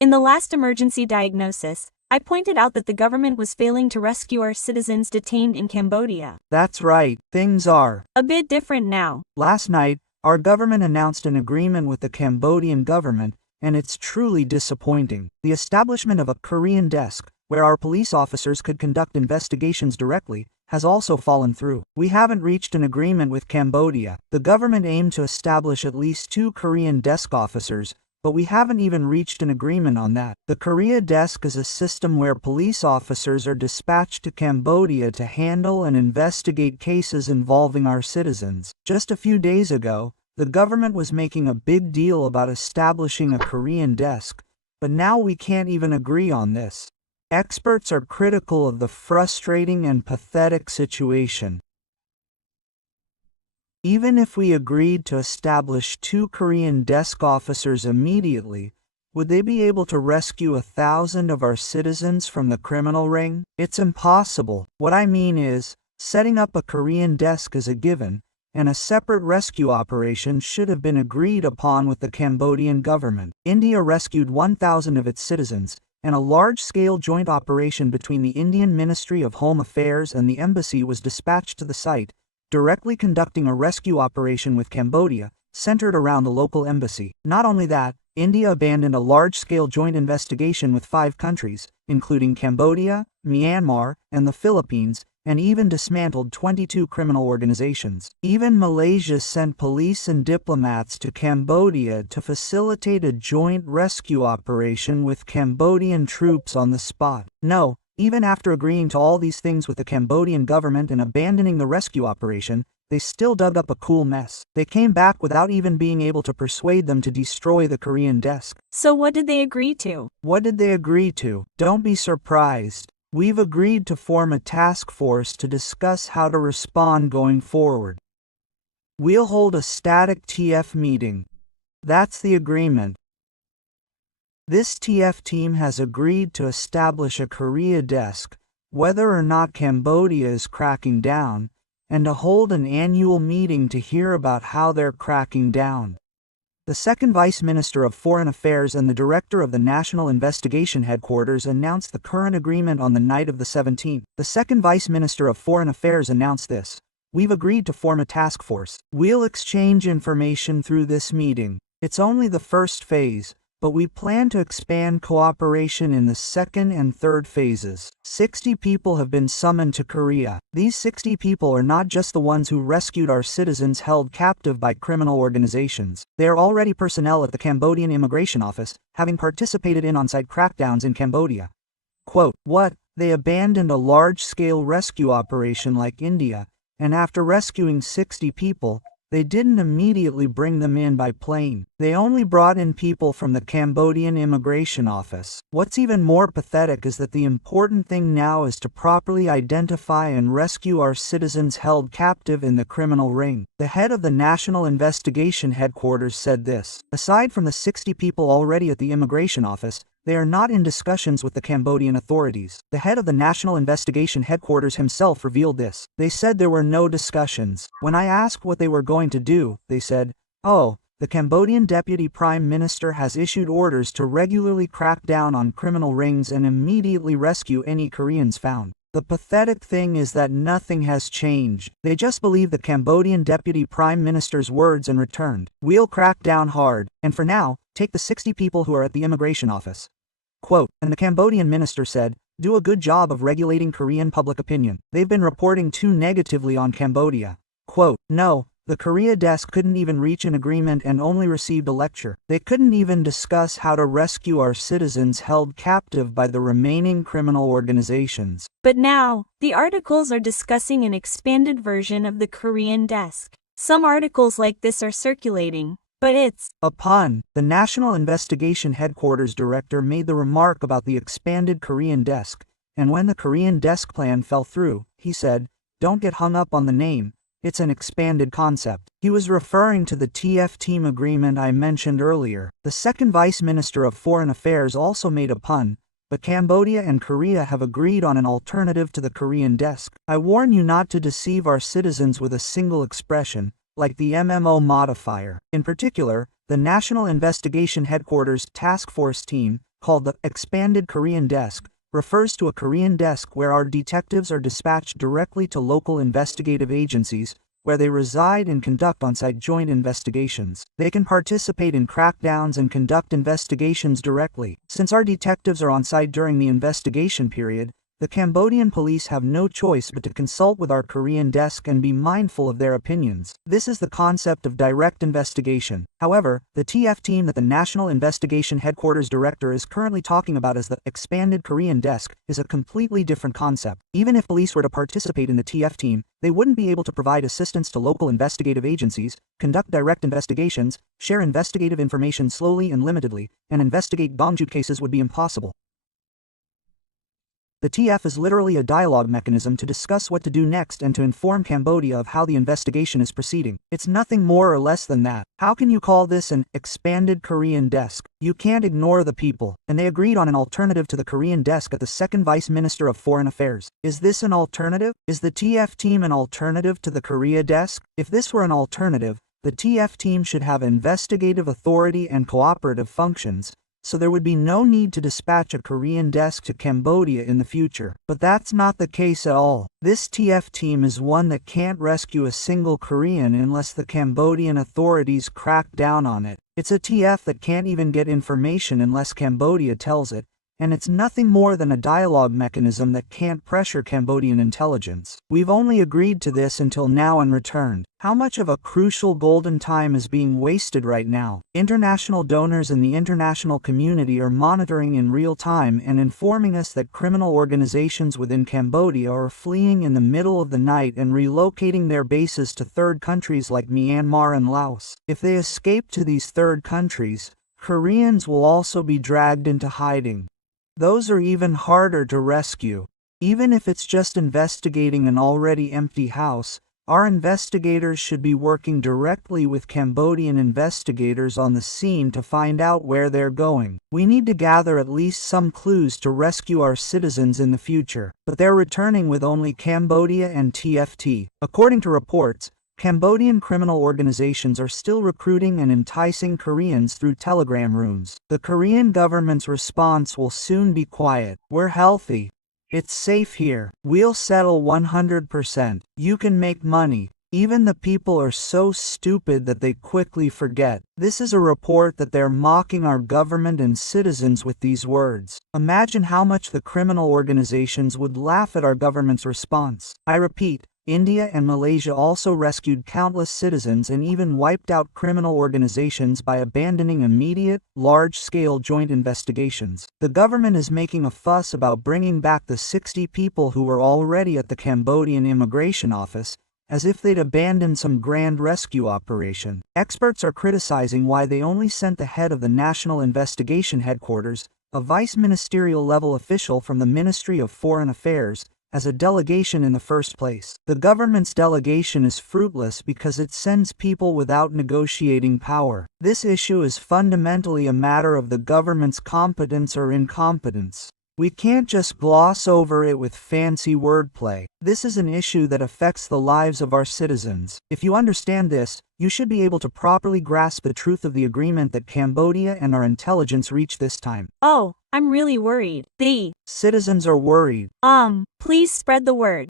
In the last emergency diagnosis, I pointed out that the government was failing to rescue our citizens detained in Cambodia. That's right, things are a bit different now. Last night, our government announced an agreement with the Cambodian government, and it's truly disappointing. The establishment of a Korean desk, where our police officers could conduct investigations directly, has also fallen through. We haven't reached an agreement with Cambodia. The government aimed to establish at least 2 Korean desk officers, but we haven't even reached an agreement on that. The Korea Desk is a system where police officers are dispatched to Cambodia to handle and investigate cases involving our citizens. Just a few days ago, the government was making a big deal about establishing a Korean desk, but now we can't even agree on this. Experts are critical of the frustrating and pathetic situation. Even if we agreed to establish 2 Korean desk officers immediately, would they be able to rescue 1,000 of our citizens from the criminal ring? It's impossible. What I mean is, setting up a Korean desk is a given, and a separate rescue operation should have been agreed upon with the Cambodian government. India rescued 1,000 of its citizens, and a large-scale joint operation between the Indian Ministry of Home Affairs and the embassy was dispatched to the site, directly conducting a rescue operation with Cambodia, centered around the local embassy. Not only that, India abandoned a large-scale joint investigation with 5 countries, including Cambodia, Myanmar, and the Philippines, and even dismantled 22 criminal organizations. Even Malaysia sent police and diplomats to Cambodia to facilitate a joint rescue operation with Cambodian troops on the spot. No, even after agreeing to all these things with the Cambodian government and abandoning the rescue operation, they still dug up a cool mess. They came back without even being able to persuade them to destroy the Korean desk. So what did they agree to? What did they agree to? Don't be surprised. We've agreed to form a task force to discuss how to respond going forward. We'll hold a static TF meeting. That's the agreement. This TF team has agreed to establish a Korea desk, whether or not Cambodia is cracking down, and to hold an annual meeting to hear about how they're cracking down. The second Vice Minister of Foreign Affairs and the Director of the National Investigation Headquarters announced the current agreement on the night of the 17th. The second Vice Minister of Foreign Affairs announced this. We've agreed to form a task force. We'll exchange information through this meeting. It's only the first phase, but we plan to expand cooperation in the second and third phases. 60 people have been summoned to Korea. These 60 people are not just the ones who rescued our citizens held captive by criminal organizations. They are already personnel at the Cambodian Immigration Office, having participated in on-site crackdowns in Cambodia. Quote, what? They abandoned a large-scale rescue operation like India, and after rescuing 60 people, they didn't immediately bring them in by plane. They only brought in people from the Cambodian Immigration Office. What's even more pathetic is that the important thing now is to properly identify and rescue our citizens held captive in the criminal ring. The head of the National Investigation Headquarters said this. Aside from the 60 people already at the Immigration Office, they are not in discussions with the Cambodian authorities. The head of the National Investigation Headquarters himself revealed this. They said there were no discussions. When I asked what they were going to do, they said, oh, the Cambodian Deputy Prime Minister has issued orders to regularly crack down on criminal rings and immediately rescue any Koreans found. The pathetic thing is that nothing has changed. They just believed the Cambodian Deputy Prime Minister's words and returned. We'll crack down hard, and for now, take the 60 people who are at the Immigration Office. Quote, and the Cambodian minister said, do a good job of regulating Korean public opinion. They've been reporting too negatively on Cambodia. Quote, no, the Korea desk couldn't even reach an agreement and only received a lecture. They couldn't even discuss how to rescue our citizens held captive by the remaining criminal organizations. But now, the articles are discussing an expanded version of the Korean desk. Some articles like this are circulating, but it's a pun. The National Investigation Headquarters director made the remark about the expanded Korean desk, and when the Korean desk plan fell through, he said, don't get hung up on the name. It's an expanded concept. He was referring to the TF team agreement I mentioned earlier. The second Vice Minister of Foreign Affairs also made a pun, but Cambodia and Korea have agreed on an alternative to the Korean desk. I warn you not to deceive our citizens with a single expression, like the MMO modifier. In particular, the National Investigation Headquarters Task Force team called the Expanded Korean Desk, refers to a Korean desk where our detectives are dispatched directly to local investigative agencies, where they reside and conduct on-site joint investigations. They can participate in crackdowns and conduct investigations directly. Since our detectives are on-site during the investigation period, the Cambodian police have no choice but to consult with our Korean desk and be mindful of their opinions. This is the concept of direct investigation. However, the TF team that the National Investigation Headquarters Director is currently talking about as the Expanded Korean Desk is a completely different concept. Even if police were to participate in the TF team, they wouldn't be able to provide assistance to local investigative agencies, conduct direct investigations, share investigative information slowly and limitedly, and investigate Gongju cases would be impossible. The TF is literally a dialogue mechanism to discuss what to do next and to inform Cambodia of how the investigation is proceeding. It's nothing more or less than that. How can you call this an expanded Korean desk? You can't ignore the people, and they agreed on an alternative to the Korean desk at the second Vice Minister of Foreign Affairs. Is this an alternative? Is the TF team an alternative to the Korea desk? If this were an alternative, the TF team should have investigative authority and cooperative functions, so there would be no need to dispatch a Korean desk to Cambodia in the future. But that's not the case at all. This TF team is one that can't rescue a single Korean unless the Cambodian authorities crack down on it. It's a TF that can't even get information unless Cambodia tells it, and it's nothing more than a dialogue mechanism that can't pressure Cambodian intelligence. We've only agreed to this until now and returned. How much of a crucial golden time is being wasted right now? International donors and the international community are monitoring in real time and informing us that criminal organizations within Cambodia are fleeing in the middle of the night and relocating their bases to third countries like Myanmar and Laos. If they escape to these third countries, Koreans will also be dragged into hiding. Those are even harder to rescue. Even if it's just investigating an already empty house, our investigators should be working directly with Cambodian investigators on the scene to find out where they're going. We need to gather at least some clues to rescue our citizens in the future, but they're returning with only Cambodia and TFT. According to reports, Cambodian criminal organizations are still recruiting and enticing Koreans through telegram rooms. The Korean government's response will soon be quiet. We're healthy. It's safe here. We'll settle 100%. You can make money. Even the people are so stupid that they quickly forget. This is a report that they're mocking our government and citizens with these words. Imagine how much the criminal organizations would laugh at our government's response. I repeat, India and Malaysia also rescued countless citizens and even wiped out criminal organizations by abandoning immediate, large-scale joint investigations. The government is making a fuss about bringing back the 60 people who were already at the Cambodian Immigration Office, as if they'd abandoned some grand rescue operation. Experts are criticizing why they only sent the head of the National Investigation Headquarters, a vice-ministerial level official from the Ministry of Foreign Affairs, as a delegation in the first place. The government's delegation is fruitless because it sends people without negotiating power. This issue is fundamentally a matter of the government's competence or incompetence. We can't just gloss over it with fancy wordplay. This is an issue that affects the lives of our citizens. If you understand this, you should be able to properly grasp the truth of the agreement that Cambodia and our intelligence reached this time. Oh, I'm really worried. The citizens are worried. Please spread the word.